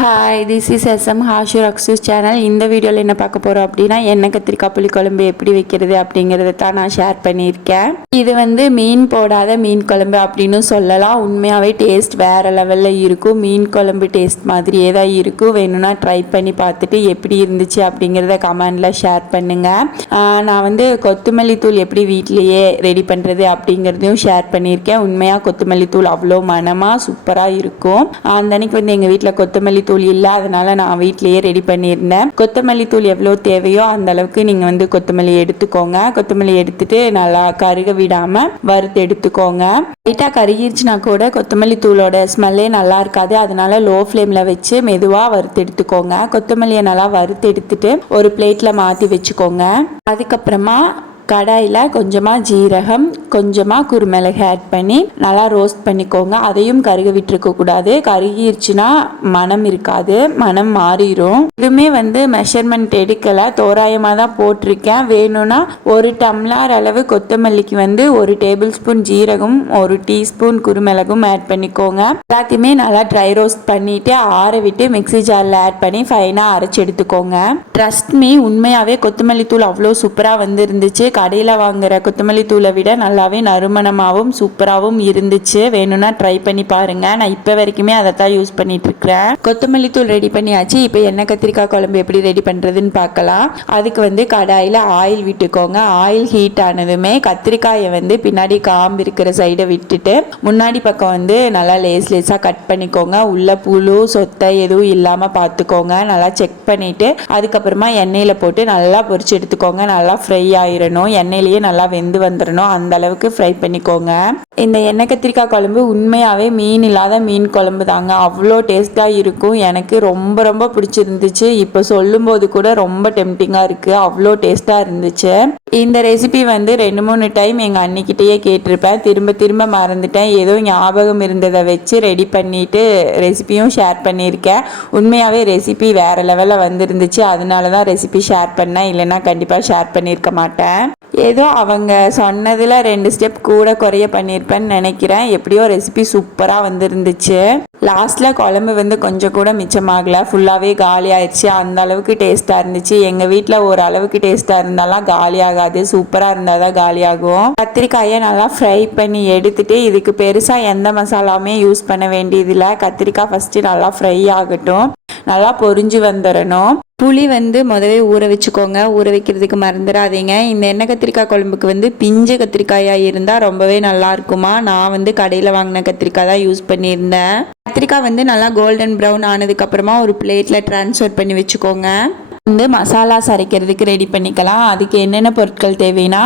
Hi, this is SM ஹாஷு ரக்ஸூஸ் channel. இந்த வீடியோவில் என்ன பார்க்க போகிறோம் அப்படின்னா, எண்ணெய் கத்திரிக்காய் புளிக்குழம்பு எப்படி வைக்கிறது அப்படிங்கிறத தான் நான் ஷேர் பண்ணியிருக்கேன். இது மீன் போடாத மீன் குழம்பு அப்படின்னு சொல்லலாம். உண்மையாகவே டேஸ்ட் வேறு லெவலில் இருக்கும். மீன் குழம்பு டேஸ்ட் மாதிரியே தான் இருக்கும். வேணும்னா ட்ரை பண்ணி பார்த்துட்டு எப்படி இருந்துச்சு அப்படிங்கிறத கமெண்டில் ஷேர் பண்ணுங்கள். நான் கொத்தமல்லி தூள் எப்படி வீட்டிலையே ரெடி பண்ணுறது அப்படிங்கிறதையும் ஷேர் பண்ணியிருக்கேன். உண்மையாக கொத்தமல்லி தூள் அவ்வளோ மனமாக சூப்பராக இருக்கும். அந்த அன்னைக்கு எங்கள் வீட்டில் கொத்தமல்லி தூள் இல்லை, அதனால நான் வீட்லயே ரெடி பண்ணியிருந்தேன். கொத்தமல்லி தூள் எவ்வளோ தேவையோ அந்த அளவுக்கு நீங்க கொத்தமல்லி எடுத்துக்கோங்க. கொத்தமல்லி எடுத்துட்டு நல்லா கருக விடாம வறுத்து எடுத்துக்கோங்க. லைட்டா கருகிருச்சுனா கூட கொத்தமல்லி தூளோட ஸ்மெல்லே நல்லா இருக்காது. அதனால லோ ஃப்ளேம்ல வச்சு மெதுவா வறுத்து எடுத்துக்கோங்க. கொத்தமல்லியை நல்லா வறுத்து எடுத்துட்டு ஒரு பிளேட்ல மாத்தி வச்சுக்கோங்க. அதுக்கப்புறமா கடாயில் கொஞ்சமாக ஜீரகம், கொஞ்சமாக குருமிளகு ஆட் பண்ணி நல்லா ரோஸ்ட் பண்ணிக்கோங்க. அதையும் கருக விட்டுருக்கக்கூடாது. கருகிருச்சுன்னா மனம் இருக்காது, மனம் மாறிடும். இதுவுமே மெஷர்மெண்ட் எடுக்கலை, தோராயமாக தான் போட்டிருக்கேன். வேணும்னா ஒரு டம்ளர் அளவு கொத்தமல்லிக்கு 1 டேபிள் ஸ்பூன் ஜீரகம், 1 டீஸ்பூன் குருமிளகும் ஆட் பண்ணிக்கோங்க. எல்லாத்தையுமே நல்லா ட்ரை ரோஸ்ட் பண்ணிவிட்டு ஆற விட்டு மிக்ஸி ஜாரில் ஆட் பண்ணி ஃபைனாக அரைச்சி எடுத்துக்கோங்க. ட்ரஸ்ட் மீ, உண்மையாகவே கொத்தமல்லி தூள் அவ்வளோ சூப்பராக இருந்துச்சு. கடையில் வாங்குற கொத்தமல்லி தூளை விட நல்லாவே நறுமணமாகவும் சூப்பராகவும் இருந்துச்சு. வேணும்னா ட்ரை பண்ணி பாருங்க. நான் இப்போ வரைக்குமே அதை தான் யூஸ் பண்ணிட்டு இருக்கிறேன். கொத்தமல்லி தூள் ரெடி பண்ணியாச்சு. இப்போ எண்ணெய் கத்திரிக்காய் குழம்பு எப்படி ரெடி பண்ணுறதுன்னு பார்க்கலாம். அதுக்கு கடாயில் ஆயில் விட்டுக்கோங்க. ஆயில் ஹீட் ஆனதுமே கத்திரிக்காயை பின்னாடி காம்பு இருக்கிற சைடை விட்டுட்டு முன்னாடி பக்கம் நல்லா லேஸாக கட் பண்ணிக்கோங்க. உள்ள புழு சொத்தை எதுவும் இல்லாமல் பார்த்துக்கோங்க. நல்லா செக் பண்ணிவிட்டு அதுக்கப்புறமா எண்ணெயில் போட்டு நல்லா பொரிச்சு எடுத்துக்கோங்க. நல்லா ஃப்ரை ஆயிடணும். எண்ணெயிலேயே நல்லா வெந்து வந்துடணும். அந்த அளவுக்கு ஃப்ரை பண்ணிக்கோங்க. இந்த எண்ணெய் கத்திரிக்காய் குழம்பு உண்மையாகவே மீன் இல்லாத மீன் குழம்பு தாங்க. அவ்வளோ டேஸ்ட்டாக இருக்கும். எனக்கு ரொம்ப ரொம்ப பிடிச்சிருந்துச்சு. இப்போ சொல்லும்போது கூட ரொம்ப டெம்டிங்காக இருக்குது. அவ்வளோ டேஸ்ட்டாக இருந்துச்சு. இந்த ரெசிபி 2-3 டைம் எங்கள் அன்னிக்கிட்டேயே கேட்டிருப்பேன். திரும்ப திரும்ப மறந்துட்டேன். ஏதோ ஞாபகம் இருந்ததை வச்சு ரெடி பண்ணிவிட்டு ரெசிபியும் ஷேர் பண்ணியிருக்கேன். உண்மையாகவே ரெசிபி வேறு லெவலில் வந்துருந்துச்சு. அதனால தான் ரெசிபி ஷேர் பண்ணேன். இல்லைன்னா கண்டிப்பாக ஷேர் பண்ணியிருக்க மாட்டேன். ஏதோ அவங்க சொன்னதில் 2 ஸ்டெப் கூட குறைய பண்ணியிருப்பேன்னு நினைக்கிறேன். எப்படியோ ரெசிபி சூப்பராக வந்துருந்துச்சு. லாஸ்ட்டில் குழம்பு கொஞ்சம் கூட மிச்சமாகலை, ஃபுல்லாகவே காலி ஆயிடுச்சு. அந்த அளவுக்கு டேஸ்ட்டாக இருந்துச்சு. எங்கள் வீட்டில் ஒரு அளவுக்கு டேஸ்ட்டாக இருந்தாலும் காலி ஆகாது, சூப்பராக இருந்தால் தான் காலியாகும். கத்திரிக்காயை நல்லா ஃப்ரை பண்ணி எடுத்துட்டு இதுக்கு பெருசாக எந்த மசாலாவுமே யூஸ் பண்ண வேண்டியதில்லை. கத்திரிக்காய் ஃபஸ்ட்டு நல்லா ஃப்ரை ஆகட்டும், நல்லா பொரிஞ்சு வந்துடணும். புளி முதவே ஊற வச்சுக்கோங்க. ஊற வைக்கிறதுக்கு மறந்துடாதீங்க. இந்த எண்ணெய் கத்திரிக்காய் குழம்புக்கு பிஞ்சு கத்திரிக்காயாக இருந்தால் ரொம்பவே நல்லா இருக்குமா. நான் கடையில் வாங்கின கத்திரிக்காய் தான் யூஸ் பண்ணியிருந்தேன். கத்திரிக்காய் நல்லா கோல்டன் ப்ரௌன் ஆனதுக்கப்புறமா ஒரு பிளேட்டில் ட்ரான்ஸ்ஃபர் பண்ணி வச்சுக்கோங்க. மசாலாஸ் அரைக்கிறதுக்கு ரெடி பண்ணிக்கலாம். அதுக்கு என்னென்ன பொருட்கள் தேவைன்னா,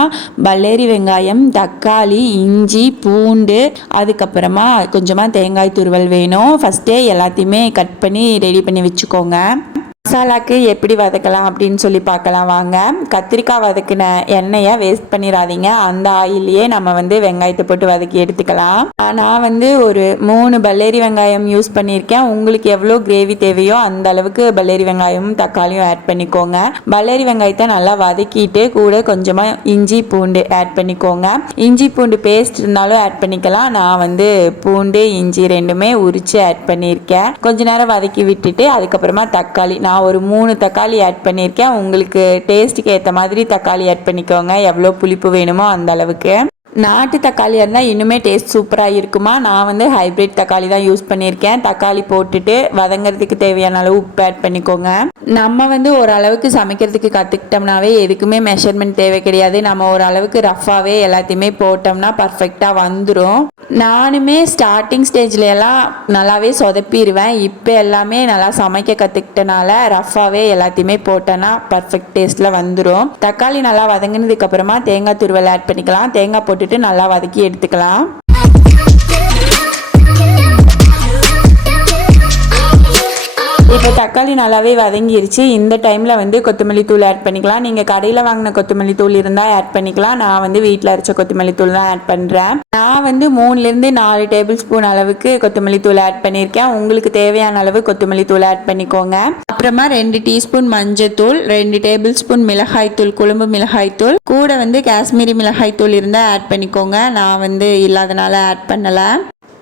பல்லேரி வெங்காயம், தக்காளி, இஞ்சி, பூண்டு, அதுக்கப்புறமா கொஞ்சமாக தேங்காய் துருவல் வேணும். ஃபஸ்ட்டே எல்லாத்தையுமே கட் பண்ணி ரெடி பண்ணி வச்சுக்கோங்க. மசாலாக்கு எப்படி வதக்கலாம் அப்படின்னு சொல்லி பார்க்கலாம் வாங்க. கத்திரிக்காய் வதக்கின எண்ணெயை வேஸ்ட் பண்ணிடாதீங்க. அந்த ஆயிலையே நம்ம வெங்காயத்தை போட்டு வதக்கி எடுத்துக்கலாம். நான் ஒரு 3 பல்லேரி வெங்காயம் யூஸ் பண்ணியிருக்கேன். உங்களுக்கு எவ்வளோ கிரேவி தேவையோ அந்த அளவுக்கு பல்லேரி வெங்காயமும் தக்காளியும் ஆட் பண்ணிக்கோங்க. பல்லேரி வெங்காயத்தை நல்லா வதக்கிட்டு கூட கொஞ்சமாக இஞ்சி பூண்டு ஆட் பண்ணிக்கோங்க. இஞ்சி பூண்டு பேஸ்ட் இருந்தாலும் ஆட் பண்ணிக்கலாம். நான் பூண்டு இஞ்சி ரெண்டுமே உரித்து ஆட் பண்ணியிருக்கேன். கொஞ்ச நேரம் வதக்கி விட்டுட்டு அதுக்கப்புறமா தக்காளி, நான் ஒரு 3 தக்காளி ஆட் பண்ணியிருக்கேன். உங்களுக்கு டேஸ்ட்டுக்கு ஏற்ற மாதிரி தக்காளி ஆட் பண்ணிக்கோங்க. எவ்வளோ புளிப்பு வேணுமோ அந்த அளவுக்கு. நாட்டு தக்காளியாக இருந்தால் இன்னுமே டேஸ்ட் சூப்பராக இருக்குமா. நான் ஹைப்ரிட் தக்காளி தான் யூஸ் பண்ணியிருக்கேன். தக்காளி போட்டுட்டு வதங்கிறதுக்கு தேவையான அளவு உப்பு ஆட் பண்ணிக்கோங்க. நம்ம ஓரளவுக்கு சமைக்கிறதுக்கு கற்றுக்கிட்டோம்னாவே எதுக்குமே மெஷர்மெண்ட் தேவை கிடையாது. நம்ம ஓரளவுக்கு ரஃபாகவே எல்லாத்தையுமே போட்டோம்னா பர்ஃபெக்டாக வந்துடும். நானுமே ஸ்டார்டிங் ஸ்டேஜில் எல்லாம் நல்லாவே சொதப்பிடுவேன். இப்போ எல்லாமே நல்லா சமைக்க கற்றுக்கிட்டனால ரஃபாகவே எல்லாத்தையுமே போட்டோன்னா பர்ஃபெக்ட் டேஸ்ட்டில் வந்துடும். தக்காளி நல்லா வதங்கினதுக்கப்புறமா தேங்காய் துருவல் ஆட் பண்ணிக்கலாம். தேங்காய் போட்டுட்டு நல்லா வதக்கி எடுத்துக்கலாம். இப்போ தக்காளி நல்லாவே வதங்கிருச்சு. இந்த டைமில் கொத்தமல்லி தூள் ஆட் பண்ணிக்கலாம். நீங்கள் கடையில் வாங்கின கொத்தமல்லி தூள் இருந்தால் ஆட் பண்ணிக்கலாம். நான் வீட்டில் அரைச்ச கொத்தமல்லி தூள் தான் ஆட் பண்ணுறேன். நான் 3 - 4 டேபிள் ஸ்பூன் அளவுக்கு கொத்தமல்லி தூள் ஆட் பண்ணியிருக்கேன். உங்களுக்கு தேவையான அளவு கொத்தமல்லி தூள் ஆட் பண்ணிக்கோங்க. அப்புறமா 2 டீஸ்பூன் மஞ்சத்தூள், 2 டேபிள் ஸ்பூன் மிளகாய்த்தூள், குழம்பு மிளகாய்த்தூள், கூட காஷ்மீரி மிளகாய்த்தூள் இருந்தால் ஆட் பண்ணிக்கோங்க. நான் இல்லாதனால ஆட் பண்ணலை.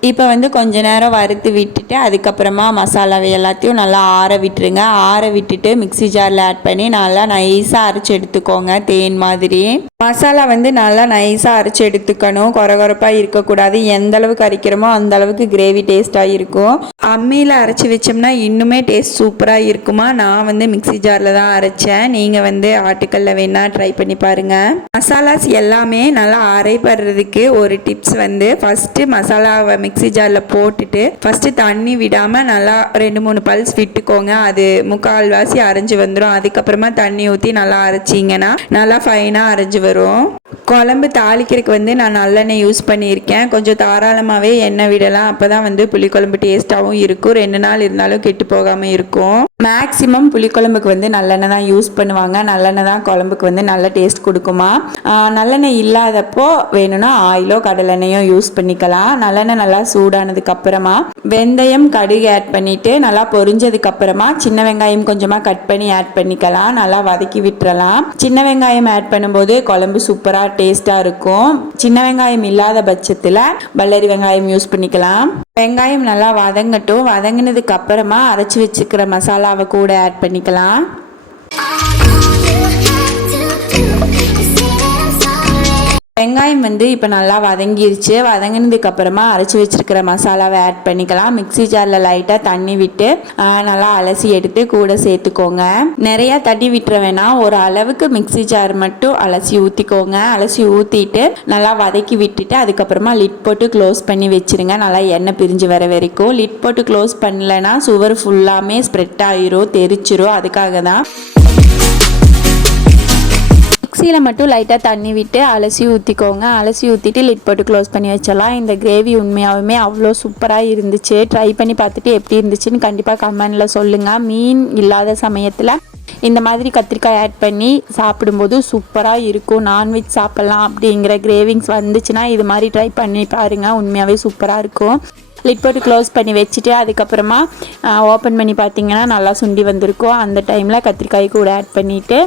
இப்போ வந்து கொஞ்ச நேரம் வறுத்து விட்டுட்டு அதுக்கப்புறமா மசாலாவை எல்லாத்தையும் நல்லா ஆற விட்டுருங்க. ஆற விட்டுட்டு மிக்ஸி ஜாரில் ஆட் பண்ணி நல்லா நைஸாக அரைச்சி எடுத்துக்கோங்க. தேன் மாதிரி மசாலா வந்து நல்லா நைஸாக அரைச்சி எடுத்துக்கணும். கொரகொரப்பாக இருக்கக்கூடாது. எந்த அளவுக்கு அரைக்கிறோமோ அந்த அளவுக்கு கிரேவி டேஸ்ட்டாக இருக்கும். அம்மியில் அரைச்சி வச்சோம்னா இன்னுமே டேஸ்ட் சூப்பராக இருக்குமா. நான் வந்து மிக்ஸி ஜாரில் தான் அரைச்சேன். நீங்கள் வந்து ஆட்டுக்கல்ல வேணால் ட்ரை பண்ணி பாருங்கள். மசாலாஸ் எல்லாமே நல்லா அரைப்படுறதுக்கு ஒரு டிப்ஸ் வந்து ஃபஸ்ட்டு மசாலாவை மிக்ஸி ஜாரில் போட்டுட்டு ஃபஸ்ட்டு தண்ணி விடாமல் நல்லா 2-3 பல்ஸ் விட்டுக்கோங்க. அது முக்கால்வாசி அரைஞ்சி வந்துடும். அதுக்கப்புறமா தண்ணி ஊற்றி நல்லா அரைச்சிங்கன்னா நல்லா ஃபைனாக அரைஞ்சி வரும். குழம்பு தாளிக்கிறதுக்கு வந்து நான் நல்லெண்ணெய் யூஸ் பண்ணியிருக்கேன். கொஞ்சம் தாராளமாகவே எண்ணெய் விடலாம். அப்போ தான் வந்து புளிக்குழம்பு டேஸ்ட்டாகவும் இருக்கும். 2 நாள் இருந்தாலும் கெட்டு போகாமல் இருக்கும். மேக்ஸிமம் புளிக்குழம்புக்கு வந்து நல்லெண்ணெய் தான் யூஸ் பண்ணுவாங்க. நல்லெண்ணெய் தான் குழம்புக்கு வந்து நல்ல டேஸ்ட் கொடுக்குமா. நல்லெண்ணெய் இல்லாதப்போ வேணும்னா ஆயிலோ கடலெண்ணெயோ யூஸ் பண்ணிக்கலாம். நல்லெண்ணெய் நல்லா சூடானதுக்கு அப்புறமா வெந்தயம் கடுகு ஆட் பண்ணிட்டு நல்லா பொரிஞ்சதுக்கு அப்புறமா சின்ன வெங்காயம் கொஞ்சமாக கட் பண்ணி ஆட் பண்ணிக்கலாம். நல்லா வதக்கி விட்டுறலாம். சின்ன வெங்காயம் ஆட் பண்ணும்போது குழம்பு சூப்பராக டேஸ்ட்டாக இருக்கும். சின்ன வெங்காயம் இல்லாத பட்சத்தில் பல்லரி வெங்காயம் யூஸ் பண்ணிக்கலாம். வெங்காயம் நல்லா வதங்கட்டும். வதங்கினதுக்கு அப்புறமா அரைச்சி வச்சுக்கிற மசாலாவை கூட ஆட் பண்ணிக்கலாம். வெங்காயம் வந்து இப்போ நல்லா வதங்கிருச்சு. வதங்கினதுக்கு அப்புறமா அரைச்சி வச்சிருக்கிற மசாலாவை ஆட் பண்ணிக்கலாம். மிக்ஸி ஜாரில் லைட்டாக தண்ணி விட்டு நல்லா அலசி எடுத்து கூட சேர்த்துக்கோங்க. நிறையா தண்ணி விட்டுற வேணாம். ஒரு அளவுக்கு மிக்ஸி ஜார் மட்டும் அலசி ஊற்றிக்கோங்க. அலசி ஊற்றிட்டு நல்லா வதக்கி விட்டுட்டு அதுக்கப்புறமா லிட் போட்டு க்ளோஸ் பண்ணி வச்சுருங்க. நல்லா எண்ணெய் பிரிஞ்சு வர வரைக்கும். லிட் போட்டு க்ளோஸ் பண்ணலைன்னா சுவர் ஃபுல்லாமே ஸ்ப்ரெட் ஆயிரும், தெரிச்சிரும். அதுக்காக தான் மிக்ஸியில் மட்டும் லைட்டாக தண்ணி விட்டு அலசி ஊற்றிக்கோங்க. அலசி ஊற்றிட்டு லிட் போட்டு க்ளோஸ் பண்ணி வச்சிடலாம். இந்த கிரேவி உண்மையாகவுமே அவ்வளோ சூப்பராக இருந்துச்சு. ட்ரை பண்ணி பார்த்துட்டு எப்படி இருந்துச்சுன்னு கண்டிப்பாக கமெண்டில் சொல்லுங்கள். மீன் இல்லாத சமயத்தில் இந்த மாதிரி கத்திரிக்காய் ஆட் பண்ணி சாப்பிடும்போது சூப்பராக இருக்கும். நான்வெஜ் சாப்பிட்லாம் அப்படிங்கிற கிரேவிங்ஸ் வந்துச்சுன்னா இது மாதிரி ட்ரை பண்ணி பாருங்கள். உண்மையாகவே சூப்பராக இருக்கும். லிட் போட்டு க்ளோஸ் பண்ணி வச்சுட்டு அதுக்கப்புறமா ஓப்பன் பண்ணி பார்த்தீங்கன்னா நல்லா சுண்டி வந்திருக்கும். அந்த டைமில் கத்திரிக்காய் கூட ஆட் பண்ணிவிட்டு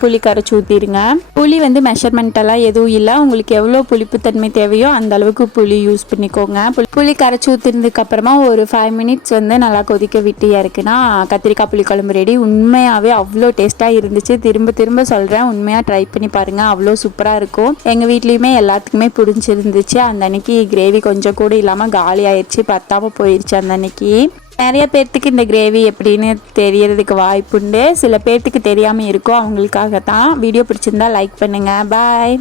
புளி கரைச்சி ஊற்றிடுங்க. புளி வந்து மெஷர்மெண்ட்டெல்லாம் எதுவும் இல்லை. உங்களுக்கு எவ்வளோ புளிப்புத்தன்மை தேவையோ அந்த அளவுக்கு புளி யூஸ் பண்ணிக்கோங்க. புளி கரைச்சி ஊற்றினதுக்கப்புறமா ஒரு 5 மினிட்ஸ் வந்து நல்லா கொதிக்க விட்டு இறக்குனா கத்திரிக்காய் புளிக்குழம்பு ரெடி. உண்மையாகவே அவ்வளோ டேஸ்ட்டாக இருந்துச்சு. திரும்ப திரும்ப சொல்கிறேன், உண்மையாக ட்ரை பண்ணி பாருங்கள். அவ்வளோ சூப்பராக இருக்கும். எங்கள் வீட்லேயுமே எல்லாத்துக்குமே பிடிச்சிருந்துச்சு. அந்த அன்னைக்கு கிரேவி கொஞ்சம் கூட இல்லாமல் காலி ஆயிடுச்சு, பத்தாமல் போயிடுச்சு. அந்த அன்னைக்கு நிறைய பேர்த்துக்கு இந்த கிரேவி எப்படின்னு தெரியறதுக்கு வாய்ப்புண்டு. சில பேர்த்துக்கு தெரியாமல் இருக்கும். அவங்களுக்காக தான். வீடியோ பிடிச்சிருந்தா லைக் பண்ணுங்கள். பாய்.